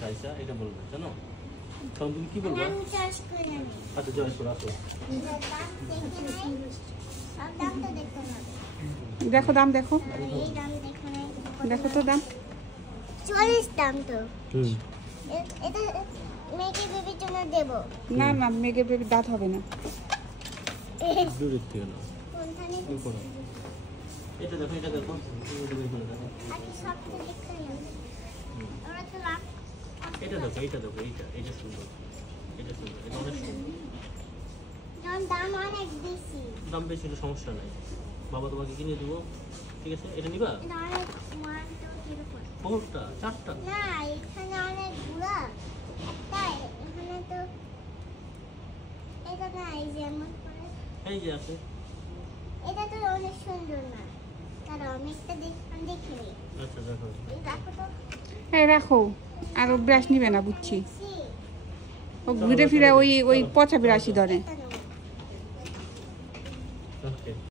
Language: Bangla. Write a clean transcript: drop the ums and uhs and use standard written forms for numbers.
চাইছা এটা বলবে জানো? তখন তুমি কি বলবা? আচ্ছা জয় সুর আসো। দেখো দাম দেখো, দেখো তো দাম 40 দাম তো। এটা মেয়েকে বেবির জন্য দেব না। না মেঘে বেবি দাঁত হবে না। দূরের থেকে না কোনখানে এটা দেখো, এটা দেখো, আগে সব তো দেখতে না ওরা তো লাভ। এটা দেখো, এটা দেখো, এটা সুন্দর, এটা সুন্দর, এটা অনেক সুন্দর। দাম অনেক বেশি। দাম বেশি হলে সমস্যা নাই, বাবা তোমাকে কিনে দেবো, ঠিক আছে? এটা নিবা? এটা অনেক 1 2 3 4 4টা 4টা না, এখানে অনেক গুলা তাই এখানে তো এটা না, এই যে এমন করে এই যে আছে। এটা তো অনেক সুন্দর না, তার অনেকটা দেখি। আচ্ছা দেখো, এই দেখো তো এই রাখো, আর ও ব্রাশ নিবে না বুঝছি। সি ও ঘুরে ফিরে ওই পচা বিরাশি ধরে। এটা